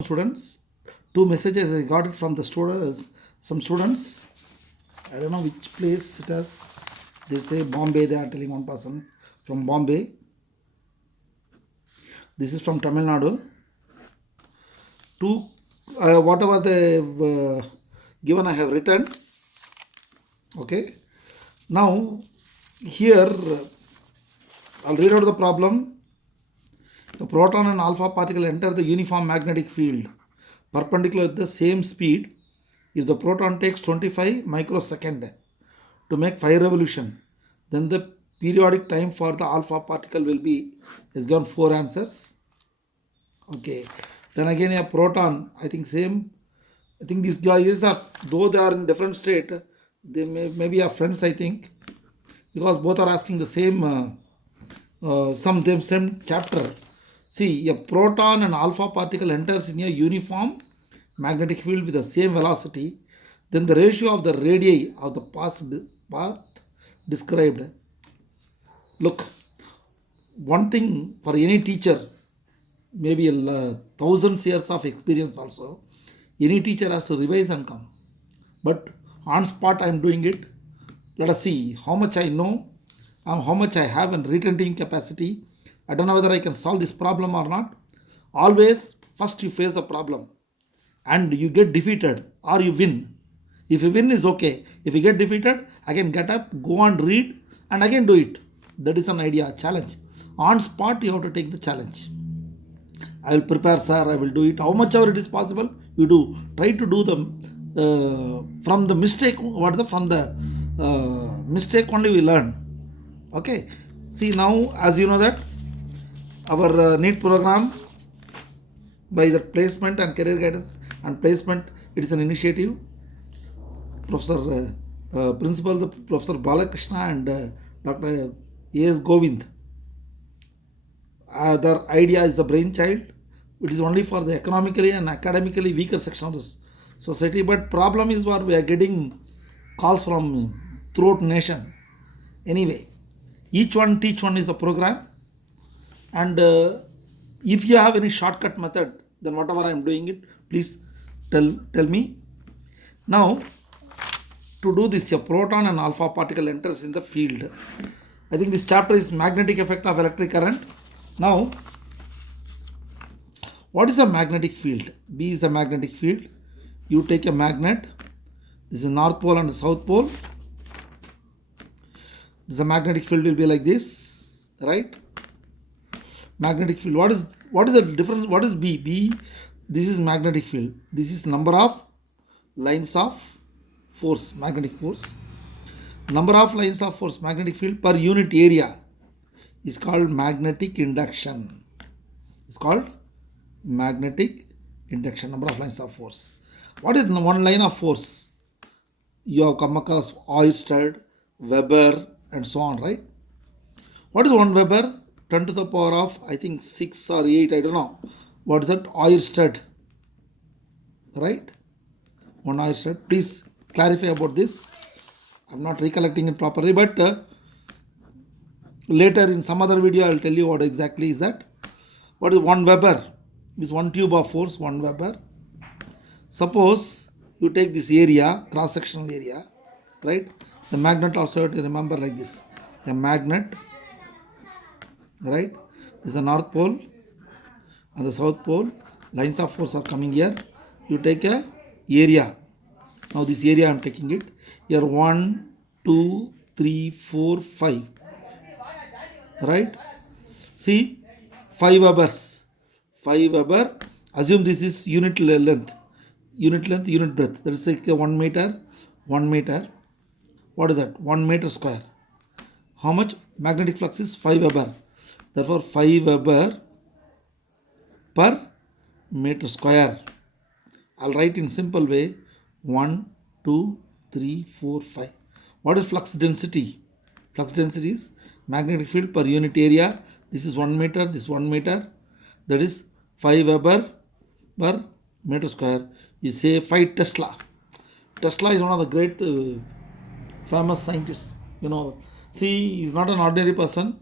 Students, two messages I got it from the students. Some students, I don't know which place it is. They say Bombay. They are telling one person from Bombay. This is from Tamil Nadu. Two, whatever they given, I have written. Okay. Now here, I'll read out the problem. The proton and alpha particle enter the uniform magnetic field perpendicular at the same speed. If the proton takes 25 microsecond to make 5 revolution, then the periodic time for the alpha particle will be, is given 4 answers. Okay. Then again a proton, I think same. I think these guys are, though they are in different state, they may be our friends, I think, because both are asking the same same chapter. See, a proton and alpha particle enters in a uniform magnetic field with the same velocity, then the ratio of the radii of the path described. Look, one thing for any teacher, maybe thousands years of experience also, any teacher has to revise and come. But on spot I am doing it. Let us see how much I know and how much I have in retentive capacity. I don't know whether I can solve this problem or not. Always, first you face a problem and you get defeated or you win. If you win is okay. If you get defeated, again get up, go and read and again do it. That is an idea, challenge. On spot you have to take the challenge. I will prepare, sir, I will do it. How much ever it is possible, you do. Try to do them from the mistake. From the mistake only we learn. Okay. See, now as you know that our NEET program by the placement and career guidance and placement, it is an initiative. Professor Principal Professor Balakrishna and Dr. A.S. Govind. Their idea is the brainchild. It is only for the economically and academically weaker section of the society. But problem is what we are getting calls from throughout nation. Anyway, each one teach one is the program. And if you have any shortcut method, then whatever I am doing it, please tell me. Now, to do this, a proton and alpha particle enters in the field. I think this chapter is magnetic effect of electric current. Now, what is a magnetic field? B is the magnetic field. You take a magnet. This is the north pole and the south pole. The magnetic field will be like this, right? Magnetic field. What is the difference? What is B? B, this is magnetic field. This is number of lines of force, magnetic force. Number of lines of force, magnetic field per unit area is called magnetic induction. It's called magnetic induction, number of lines of force. What is one line of force? You have come across Oersted, Weber, and so on, right? What is 1 Weber? 10 to the power of, I think 6 or 8, I don't know. What is that? Oersted, right? 1 Oersted. Please clarify about this. I'm not recollecting it properly, but later in some other video I will tell you what exactly is that. What is 1 Weber? Is 1 tube of force, 1 Weber. Suppose you take this area, cross-sectional area, right? The magnet also have to remember like this. A magnet, right? This is the north pole and the south pole. Lines of force are coming here. You take a area. Now this area I am taking it. Here 1, 2, 3, 4, 5. Right? See, 5 Webers. 5 Weber. Assume this is unit length. Unit length, unit breadth. That is like 1 meter. 1 meter. What is that? 1 meter square. How much? Magnetic flux is 5 Weber. Therefore, 5 Weber per meter square. I'll write in simple way. 1, 2, 3, 4, 5. What is flux density? Flux density is magnetic field per unit area. This is 1 meter, this 1 meter. That is 5 Weber per meter square. You say 5 Tesla. Tesla is one of the great famous scientists. You know, see, he's not an ordinary person.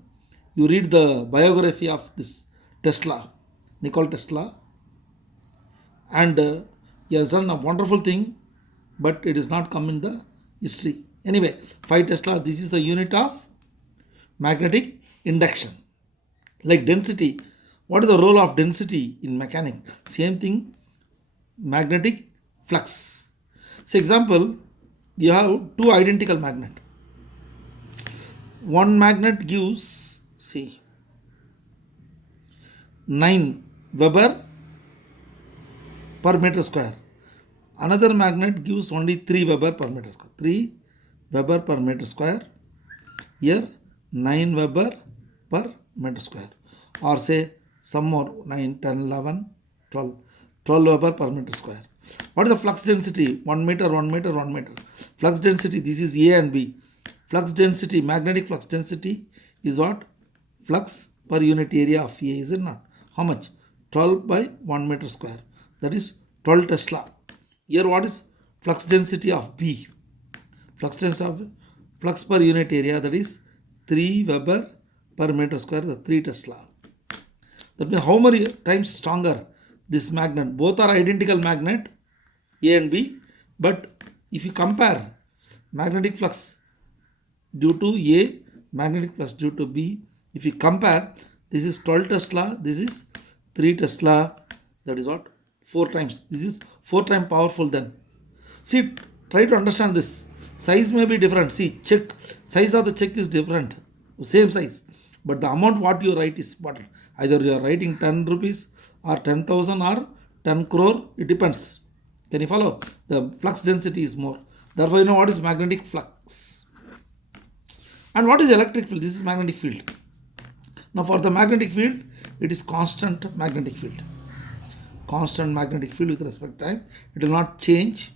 You read the biography of this Tesla, Nikola Tesla. and he has done a wonderful thing, but it is not come in the history. Anyway, 5 Tesla, this is the unit of magnetic induction. Like density, what is the role of density in mechanics? Same thing, magnetic flux. So example, you have two identical magnet. One magnet gives, see, 9 Weber per meter square. Another magnet gives only 3 Weber per meter square. 3 Weber per meter square. Here 9 Weber per meter square. Or say some more, 9, 10, 11, 12. 12 Weber per meter square. What is the flux density? 1 meter, 1 meter, 1 meter. Flux density, this is A and B. Flux density, magnetic flux density is what? Flux per unit area of A, is it not? How much? 12 by 1 meter square. That is 12 Tesla. Here what is flux density of B? Flux density of flux per unit area, that is 3 Weber per meter square, the 3 Tesla. That means how many times stronger this magnet? Both are identical magnet, A and B, but if you compare magnetic flux due to A, magnetic flux due to B, if you compare, this is 12 Tesla, this is 3 Tesla, that is what? 4 times. This is 4 times powerful then. See, try to understand this. Size may be different. See, check, size of the check is different. Same size. But the amount what you write is what? Either you are writing 10 rupees or 10,000 or 10 crore. It depends. Can you follow? The flux density is more. Therefore, you know what is magnetic flux. And what is electric field? This is magnetic field. Now for the magnetic field, it is constant magnetic field. Constant magnetic field with respect to time. It will not change.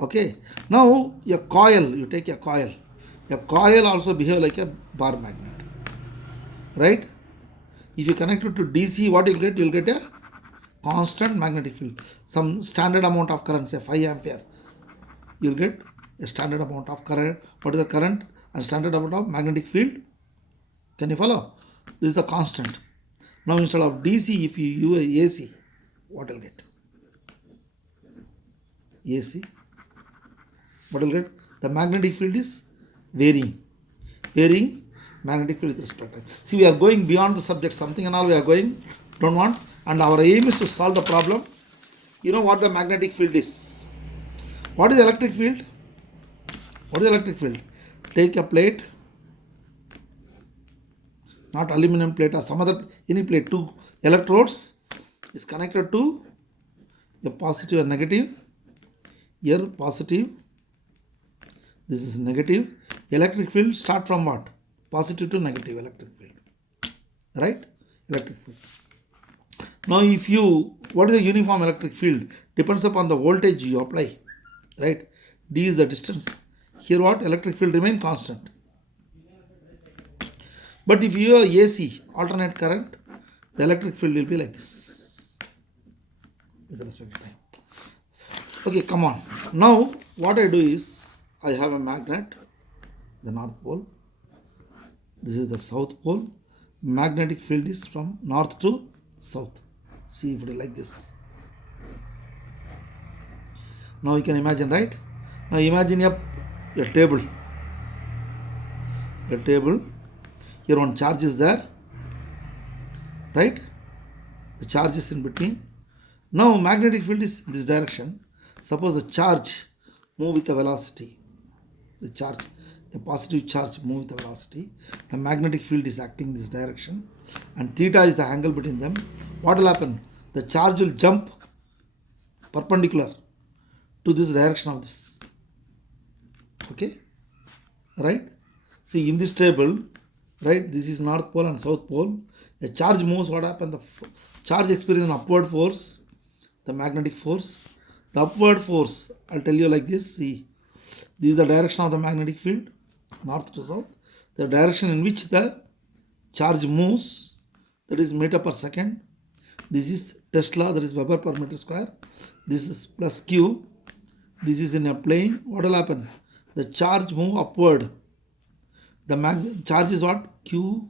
Okay. Now a coil, you take a coil. A coil also behave like a bar magnet. Right? If you connect it to DC, what you'll get? You'll get a constant magnetic field. Some standard amount of current, say 5 ampere. You'll get a standard amount of current. What is the current and standard amount of magnetic field? Can you follow? This is the constant. Now instead of DC, if you use AC, what will get? AC. What will get? The magnetic field is varying. Varying magnetic field with respect to time. See, we are going beyond the subject. Something and all we are going, don't want. And our aim is to solve the problem. You know what the magnetic field is. What is electric field? What is electric field? Take a plate, not aluminum plate or some other, any plate, two electrodes is connected to a positive and negative. Here positive, this is negative. Electric field start from what? Positive to negative electric field. Right? Electric field. Now if you, what is the uniform electric field? Depends upon the voltage you apply. Right? D is the distance. Here what? Electric field remain constant. But if you have AC, alternate current, the electric field will be like this. With respect to time. Okay, come on. Now what I do is, I have a magnet, the North Pole. This is the South Pole. Magnetic field is from north to south. See if it is like this. Now you can imagine, right? Now imagine a table. A table. Here one charge is there. Right? The charge is in between. Now magnetic field is in this direction. Suppose the charge move with the velocity. The charge, a positive charge move with the velocity. The magnetic field is acting in this direction. And theta is the angle between them. What will happen? The charge will jump perpendicular to this direction of this. Okay? Right? See, in this table, right, this is North Pole and South Pole. A charge moves, what happens? The charge experiences an upward force, the magnetic force. The upward force, I'll tell you like this. See, this is the direction of the magnetic field, north to south. The direction in which the charge moves, that is meter per second. This is Tesla, that is Weber per meter square. This is plus Q. This is in a plane. What will happen? The charge move upward. The charge is what? Q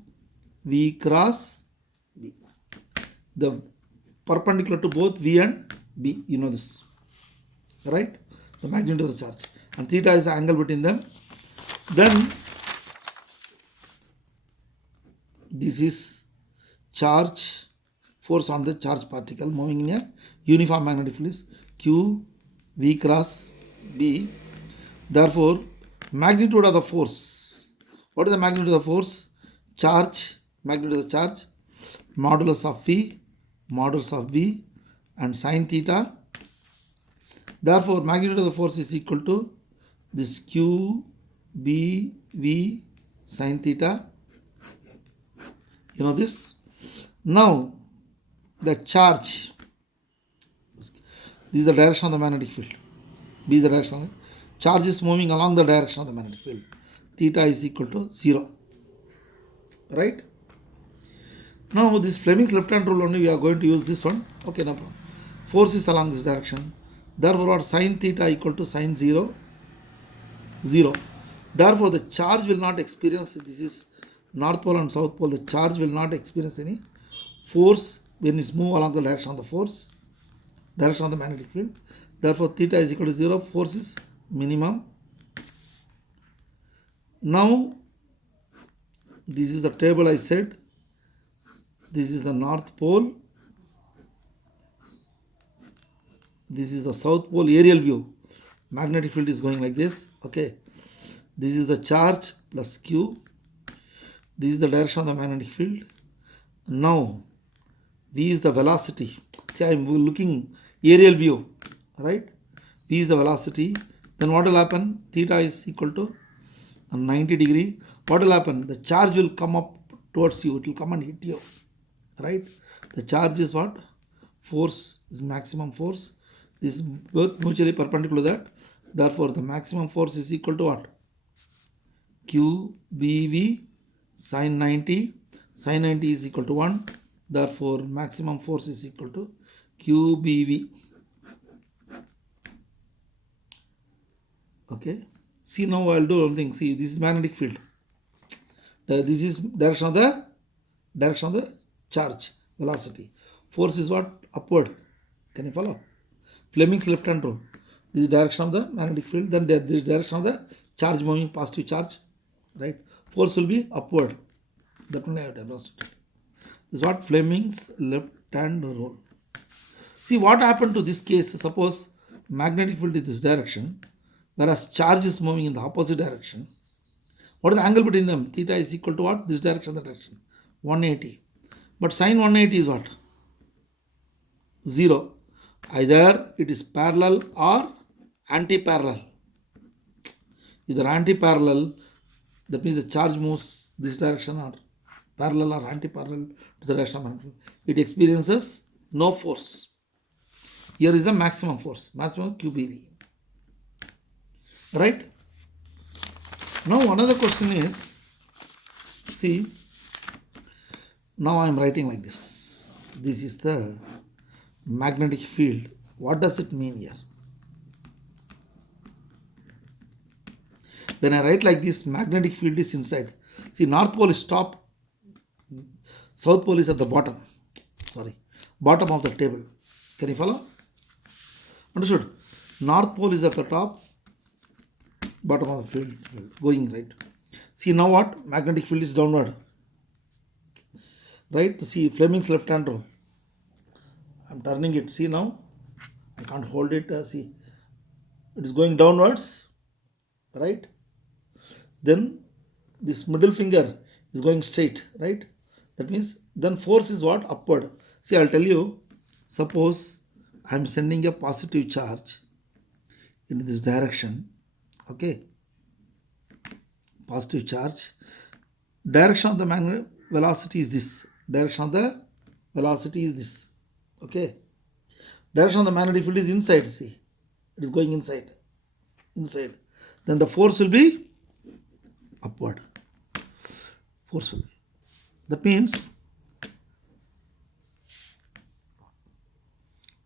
V cross V. The perpendicular to both V and B. You know this, right? The magnitude of the charge, and theta is the angle between them. Then this is charge, force on the charge particle moving in a uniform magnetic field is Q V cross B. Therefore, magnitude of the force. What is the magnitude of the force? Charge, magnitude of the charge, modulus of V, and sine theta. Therefore, magnitude of the force is equal to this Q B V sine theta. You know this. Now, the charge. This is the direction of the magnetic field. B is the direction of the charge is moving along the direction of the magnetic field. Theta is equal to 0. Right? Now, this Fleming's left hand rule only we are going to use this one. Okay, no problem. Force is along this direction. Therefore, what sine theta equal to sine 0, 0. Therefore, the charge will not experience, this is North Pole and South Pole, the charge will not experience any force when it moves along the direction of the force, direction of the magnetic field. Therefore, theta is equal to 0, force is minimum. Now, this is the table I said. This is the North Pole. This is the South Pole aerial view. Magnetic field is going like this. Okay. This is the charge plus Q. This is the direction of the magnetic field. Now, V is the velocity. See, I am looking aerial view, right? V is the velocity. Then what will happen? Theta is equal to 90 degree. What will happen? The charge will come up towards you. It will come and hit you, right? The charge is what? Force is maximum force. This is both mutually perpendicular to that. Therefore, the maximum force is equal to what? QBV sine 90. Sine 90 is equal to 1. Therefore, maximum force is equal to QBV. Okay. See, now I will do one thing. See, this is magnetic field. This is direction of the charge, velocity. Force is what? Upward. Can you follow? Fleming's left hand rule. This is direction of the magnetic field. Then this is direction of the charge moving, positive charge. Right? Force will be upward. That one I have demonstrated. This is what Fleming's left hand rule. See what happened to this case. Suppose magnetic field is this direction, whereas charge is moving in the opposite direction. What is the angle between them? Theta is equal to what? This direction, that direction. 180. But sine 180 is what? 0. Either it is parallel or anti-parallel. Either anti-parallel, that means the charge moves this direction, or parallel or anti-parallel to the direction of magnetic field. It experiences no force. Here is the maximum force, maximum QBV. Right? Now another question is, see, now I am writing like this. This is the magnetic field. What does it mean here? When I write like this, magnetic field is inside. See, North Pole is top, South Pole is at the bottom. Sorry, bottom of the table. Can you follow? Understood? North Pole is at the top, bottom of the field, going right. See now what? Magnetic field is downward. Right? See, Fleming's left hand rule. I am turning it. See now? I can't hold it. See, it is going downwards. Right? Then this middle finger is going straight. Right? That means then force is what? Upward. See, I'll tell you. Suppose I am sending a positive charge in this direction. Okay. Positive charge. Direction of the magnetic velocity is this. Direction of the velocity is this. Okay. Direction of the magnetic field is inside. See. It is going inside. Inside. Then the force will be upward. Force will be. That means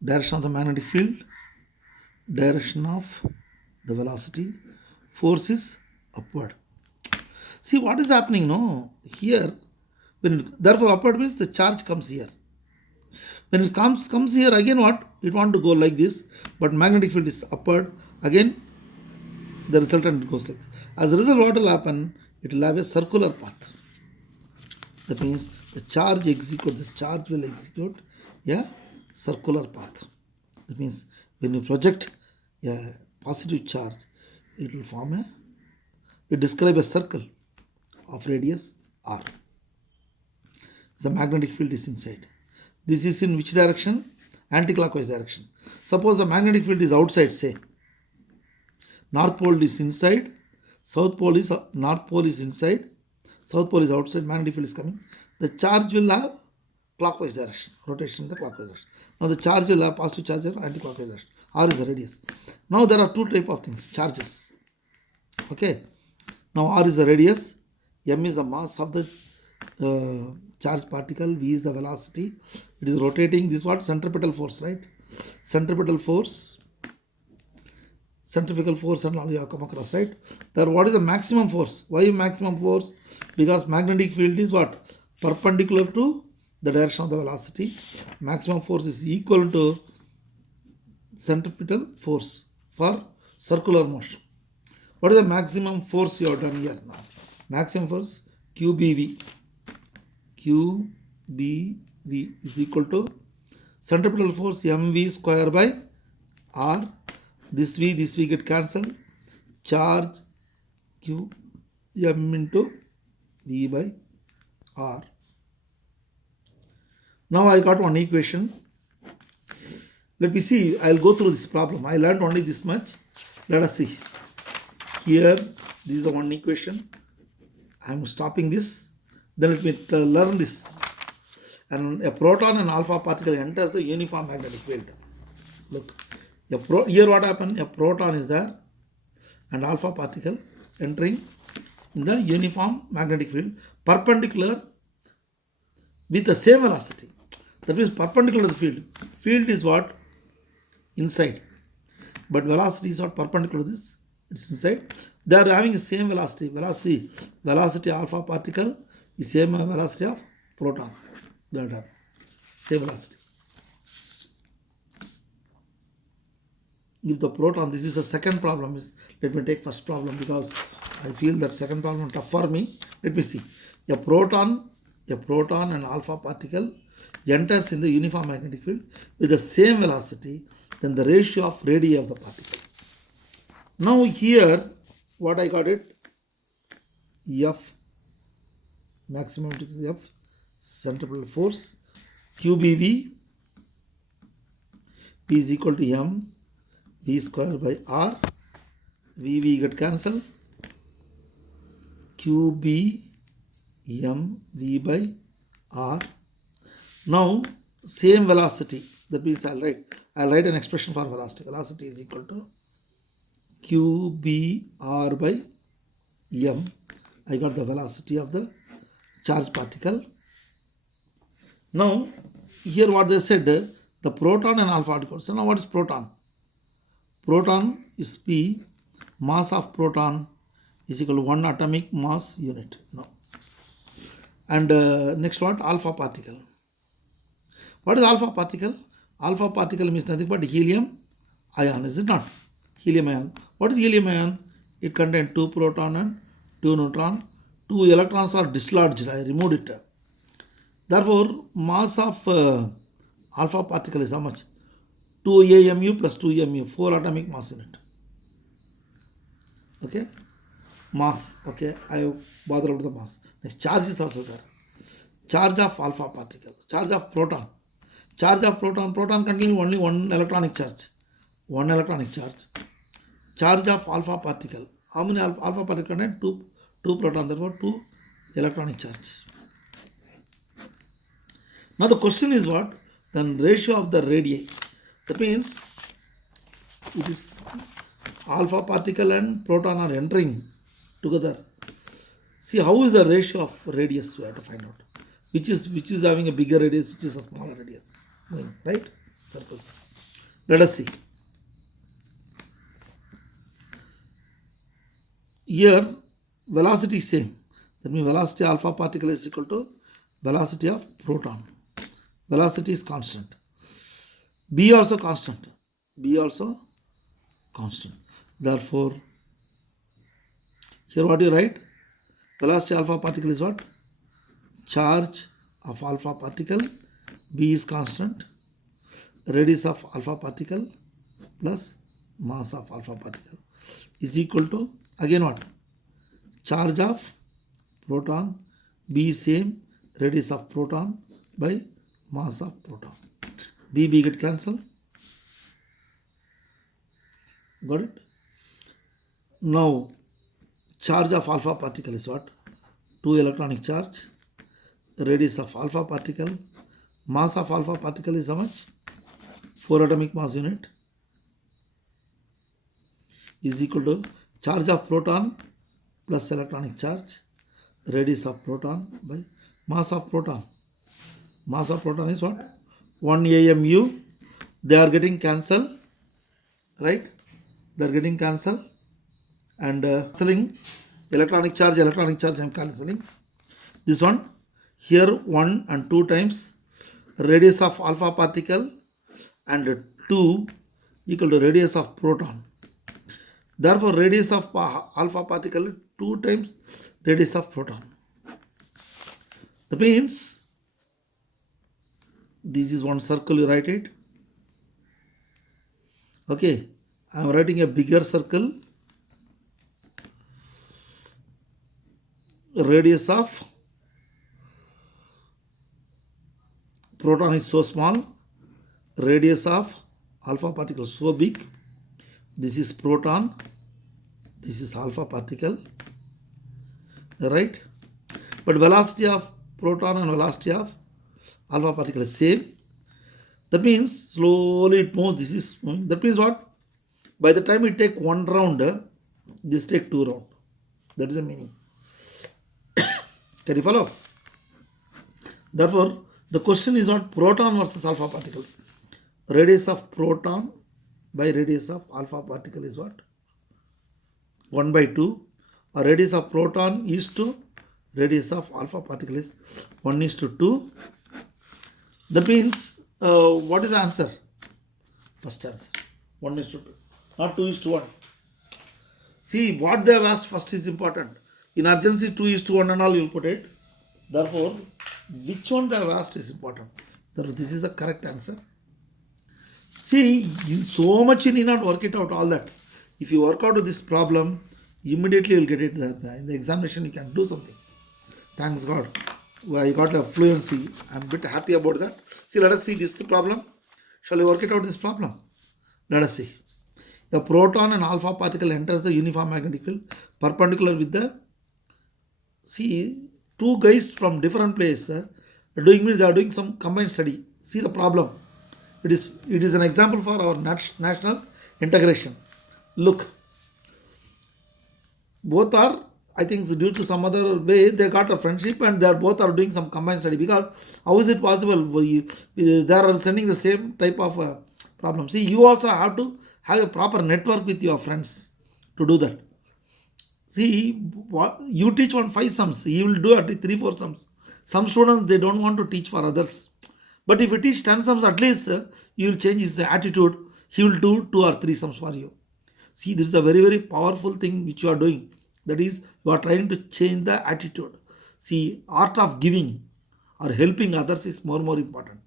direction of the magnetic field, direction of the velocity, force is upward. See what is happening, no? Here, when therefore upward means the charge comes here. When it comes here, again what? It want to go like this, but magnetic field is upward. Again, the resultant goes like this. As a result, what will happen? It will have a circular path. That means the charge will execute a circular path. That means when you project a positive charge, it will describe a circle of radius r. The magnetic field is inside. This is in which direction? Anti-clockwise direction. Suppose the magnetic field is outside, say. North pole is inside, North pole is inside, South pole is outside, magnetic field is coming. The charge will have clockwise direction, rotation in the clockwise direction. Now the charge will have positive charge and anti-clockwise direction. R is the radius. Now there are two type of things, charges. Okay. Now R is the radius, M is the mass of the charge particle, V is the velocity. It is rotating. This is what? Centripetal force, right? Centripetal force. Centrifugal force and all you have come across, right? Then what is the maximum force? Why maximum force? Because magnetic field is what? Perpendicular to the direction of the velocity. Maximum force is equal to centripetal force for circular motion. What is the maximum force you have done here now? Maximum force QBV. QBV is equal to centripetal force mv square by r. This V get cancelled. Charge Q M into V by R. Now I got one equation. Let me see. I'll go through this problem. I learned only this much. Let us see. Here, this is the one equation. I'm stopping this. Then let me learn this. And a proton and alpha particle enters the uniform magnetic field. Look. Here what happened? A proton is there and alpha particle entering in the uniform magnetic field perpendicular with the same velocity. That means perpendicular to the field. Field is what? Inside. But velocity is not perpendicular to this. It's inside. They are having the same velocity. Velocity alpha particle is same velocity of proton. They are same velocity. If the proton, this is the second problem. Let me take first problem because I feel that second problem tough for me. Let me see. A proton and alpha particle enters in the uniform magnetic field with the same velocity than the ratio of radii of the particle. Now here, what I got it? F, maximum F, centripetal force, QBV, P is equal to M, V square by R, VV get cancelled, QB M V by R. Now same velocity, that means I'll write an expression for velocity. Velocity is equal to QBR by M. I got the velocity of the charged particle. Now here what they said, the proton and alpha particle. So now what is proton? Proton is P, mass of proton is equal to 1 atomic mass unit. No. And next what? Alpha particle. What is alpha particle? Alpha particle means nothing but helium ion, is it not? Helium ion. What is helium ion? It contains 2 proton and 2 neutron. 2 electrons are dislodged. I removed it. Therefore, mass of alpha particle is how much? 2 AMU plus 2 MU, 4 atomic mass unit. Okay? Mass. Okay, I bother about the mass. Next, charge is also there. Charge of alpha particle. Charge of proton. Charge of proton. Proton containing only 1 electronic charge. 1 electronic charge. Charge of alpha particle. How many alpha particle contain? 2 proton. Therefore, 2 electronic charge. Now the question is what? Then ratio of the radii. That means it is alpha particle and proton are entering together. See how is the ratio of radius we have to find out. Which is having a bigger radius, which is a smaller radius. Right? Circles. Let us see. Here velocity is same. That means velocity alpha particle is equal to velocity of proton. Velocity is constant. B also constant. B also constant. Therefore, here what you write? Velocity alpha particle is what? Charge of alpha particle. B is constant. Radius of alpha particle plus mass of alpha particle is equal to, again what? Charge of proton. B is same. Radius of proton by mass of proton. B get cancelled. Got it? Now, charge of alpha particle is what? 2 electronic charge. Radius of alpha particle. Mass of alpha particle is how much? 4 atomic mass unit is equal to charge of proton plus electronic charge. Radius of proton by mass of proton. Mass of proton is what? 1 AMU. They are getting cancelled, right? They are getting cancelled. And cancelling electronic charge I am cancelling. This one here 1 and 2 times radius of alpha particle and 2 equal to radius of proton. Therefore, radius of alpha particle 2 times radius of proton. That means this is one circle, you write it. Okay, I am writing a bigger circle. Radius of proton is so small. Radius of alpha particle so big. This is proton. This is alpha particle. Right? But velocity of proton and velocity of alpha particle is same. That means slowly it moves. This is moving. That means what? By the time it take one round, this take 2 rounds. That is the meaning. Can you follow? Therefore, the question is not proton versus alpha particle. Radius of proton by radius of alpha particle is what? 1 by 2. Or radius of proton is to radius of alpha particle is 1 is to 2. That means, what is the answer? First answer. 1 is to 2. Not 2 is to 1. See, what they have asked first is important. In urgency, 2 is to 1 and all you will put it. Therefore, which one they have asked is important. Therefore, this is the correct answer. See, so much you need not work it out, all that. If you work out this problem, immediately you will get it there. In the examination, you can do something. Thanks God. Well, I got a fluency. I'm a bit happy about that. See, let us see this problem. Shall we work it out, this problem? Let us see. The proton and alpha particle enters the uniform magnetic field perpendicular with the, see, two guys from different places they are doing some combined study. See the problem. It is an example for our national integration. Look, both are, I think, due to some other way they got a friendship and they are both are doing some combined study. Because how is it possible? They are sending the same type of problem. See, you also have to have a proper network with your friends to do that. See, you teach on 5 sums, he will do at least 3-4 sums. Some students, they don't want to teach for others. But if you teach 10 sums, at least you will change his attitude. He will do 2 or 3 sums for you. See, this is a very, very powerful thing which you are doing. That is, you are trying to change the attitude. See, art of giving or helping others is more important.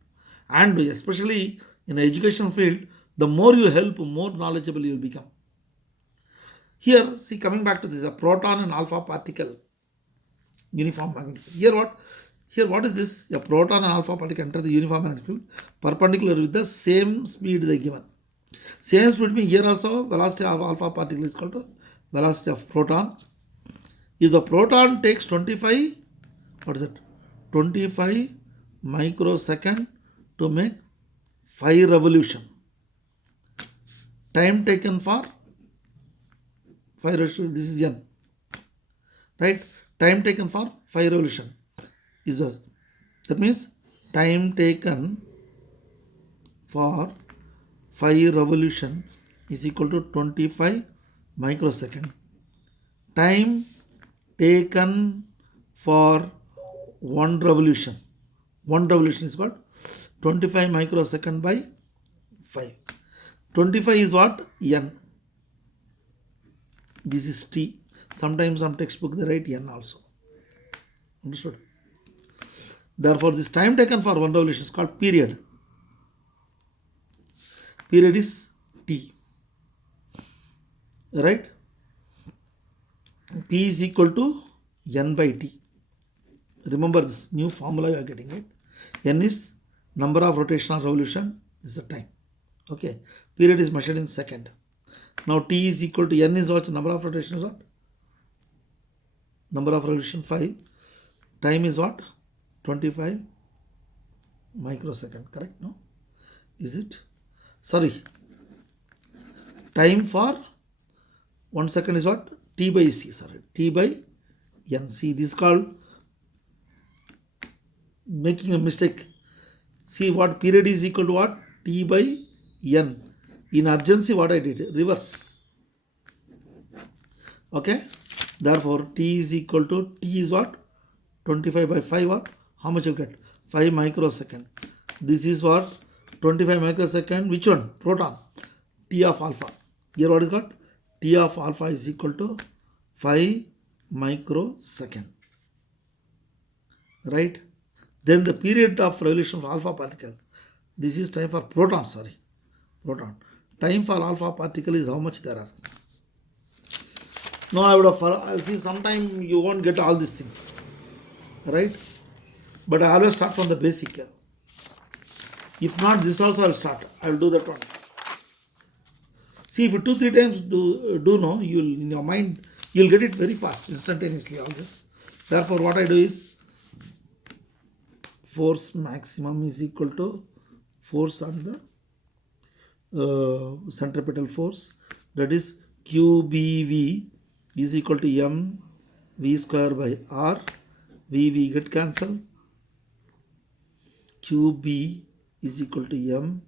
And especially in the education field, the more you help, more knowledgeable you will become. Here, see, coming back to this, a proton and alpha particle, uniform magnetic field. Here what is this? A proton and alpha particle enter the uniform magnetic field perpendicular with the same speed they given. Same speed means here also velocity of alpha particle is equal to velocity of proton. If the proton takes 25, what is it? 25 microsecond to make 5 revolution. Time taken for 5 revolution, this is n. Right? Time taken for 5 revolution is this. That means time taken for 5 revolution is equal to 25 microsecond. Time taken for 1 revolution. 1 revolution is called 25 microsecond by 5. 25 is what? N. This is T. Sometimes some textbook they write N also. Understood? Therefore, this time taken for one revolution is called period. Period is T. Right? P is equal to N by T. Remember this new formula you are getting it. N is number of rotational revolution, is the time. Okay. Period is measured in second. Now T is equal to N is what? Number of rotations what? Number of revolution 5. Time is what? 25 microsecond. Correct? No? Is it? Sorry. Time for 1 second is what? T by C. Sorry. T by N. See, this is called making a mistake. See what period is equal to what? T by N. In urgency, what I did? Reverse. Okay. Therefore, T is equal to T is what? 25 by 5 what? How much you get? 5 microsecond. This is what? 25 microsecond. Which one? Proton. T of alpha. Here what is got? T of alpha is equal to 5 microsecond. Right? Then the period of revolution of alpha particle. This is time for proton. Sorry. Proton. Time for alpha particle is how much they are asking. No, I would have, see, sometime you won't get all these things. Right? But I always start from the basic. If not, this also I'll start. I'll do that one. See, if you 2-3 times do know, you'll in your mind, you'll get it very fast, instantaneously, all this. Therefore, what I do is, force maximum is equal to force on the centripetal force. That is QBV is equal to M V square by R. V get cancelled. QB is equal to M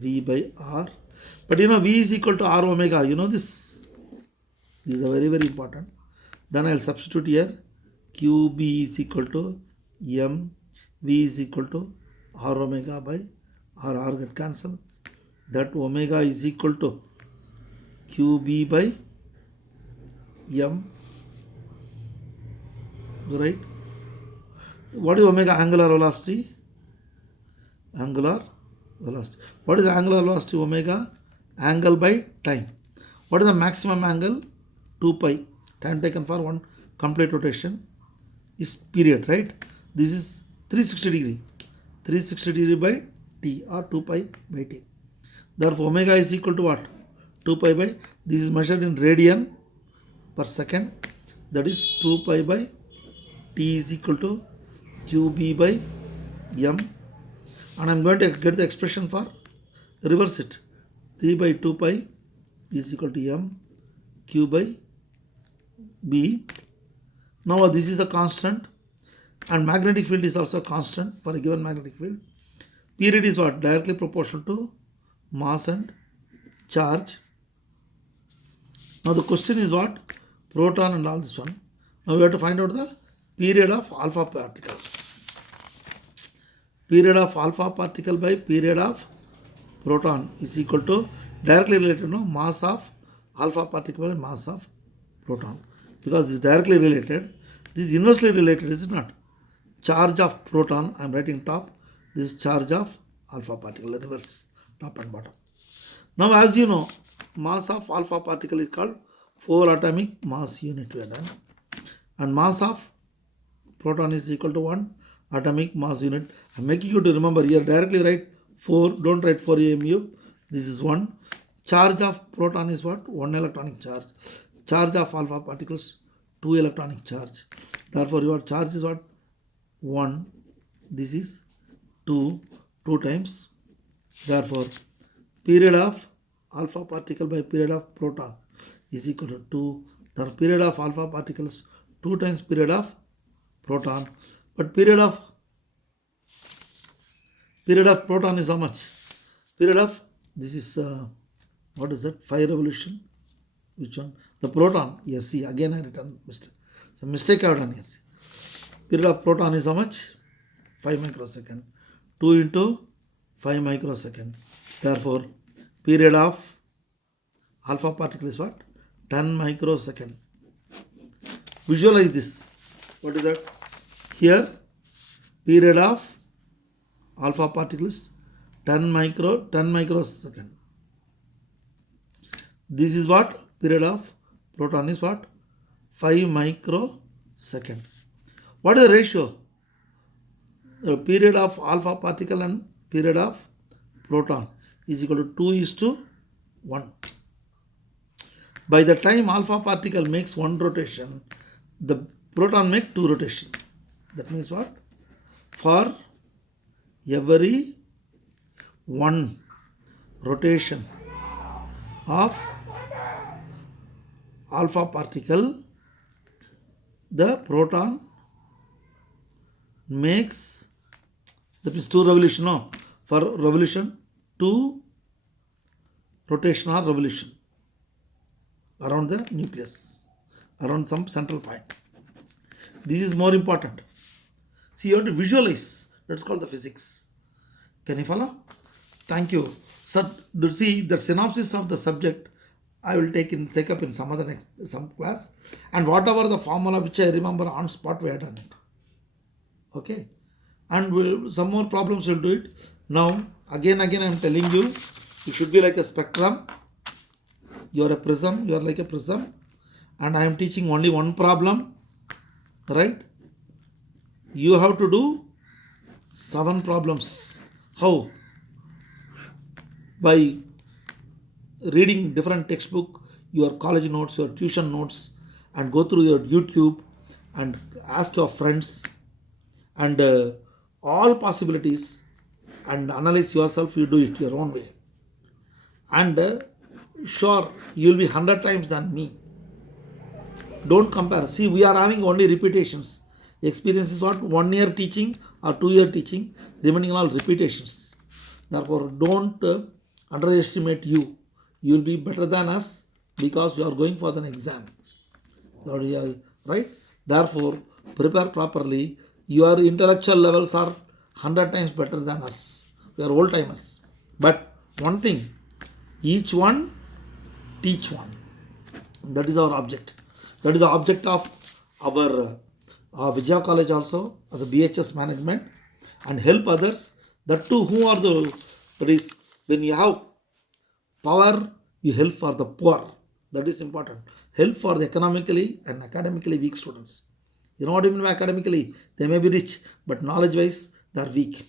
V by R. But you know, V is equal to R omega. You know this. These are very, very important. Then I'll substitute here. QB is equal to M. V is equal to R omega by R get cancelled. That omega is equal to QB by M. Right? What is omega? Angular velocity. Angular velocity. What is angular velocity? Omega. Angle by time. What is the maximum angle? 2 pi. Time taken for one complete rotation is period, right? This is 360 degree. 360 degree by T or 2 pi by T. Therefore, omega is equal to what? 2 pi by, this is measured in radian per second. That is 2 pi by T is equal to QB by M. And I am going to get the expression for reverse it. 3 by 2 pi is equal to M Q by B. Now this is a constant and magnetic field is also constant for a given magnetic field. Period is what? Directly proportional to mass and charge. Now the question is what? Proton and all this one. Now we have to find out the period of alpha particle. Period of alpha particle by period of proton is equal to directly related to mass of alpha particle by mass of proton. Because it is directly related. This is inversely related, is it not? Charge of proton, I am writing top. This is charge of alpha particle, reverse, top and bottom. Now as you know, mass of alpha particle is called 4 atomic mass unit we are done. And mass of proton is equal to 1 atomic mass unit. I am making you to remember here, directly write 4, don't write 4 AMU. This is 1. Charge of proton is what? 1 electronic charge. Charge of alpha particles, 2 electronic charge. Therefore, your charge is what? 1. This is 2 times. Therefore, period of alpha particle by period of proton is equal to 2. The period of alpha particles 2 times period of proton. But period of proton is how much? Period of, this is what is that? 5 revolution. Which one? The proton. Here, see, again I written mistake. So mistake I have done here. See. Period of proton is how much? 5 microsecond. 2 into 5 microsecond. Therefore, period of alpha particle is what? 10 microsecond. Visualize this. What is that? Here, period of alpha particles 10 microsecond. This is what? Period of proton is what? 5 microsecond. What is the ratio? The period of alpha particle and period of proton is equal to 2:1. By the time alpha particle makes one rotation, the proton makes two rotation. That means what? For every one rotation of alpha particle, the proton makes, that means two revolution, no? For revolution, two rotation or revolution around the nucleus, around some central point. This is more important. See, you have to visualize. That's called the physics. Can you follow? Thank you. So, to see the synopsis of the subject, I will take up in some class, and whatever the formula which I remember on spot, we have done it. Okay, and some more problems will do it. Now, again, I am telling you, you should be like a spectrum. You are a prism. You are like a prism, and I am teaching only one problem. Right? You have to do 7 problems. How? By reading different textbook, your college notes, your tuition notes, and go through your YouTube and ask your friends and all possibilities and analyze yourself. You do it your own way, and sure, you will be 100 times than me. Don't compare. See, we are having only repetitions. Experience is what? 1 year teaching or 2 year teaching, remaining all repetitions. Therefore, don't underestimate you. You will be better than us because you are going for an exam. Right? Therefore, prepare properly. Your intellectual levels are 100 times better than us. We are old timers. But one thing, each one teach one. That is our object. That is the object of our Vijaya College also, the BHS management, and help others. That too, who are that is, when you have power, you help for the poor. That is important. Help for the economically and academically weak students. You know what I mean by academically? They may be rich, but knowledge-wise, they are weak.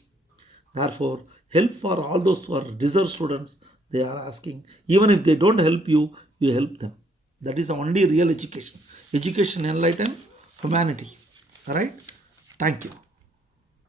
Therefore, help for all those who are deserved students. They are asking, even if they don't help you, you help them. That is the only real education. Education enlighten humanity. Alright? Thank you.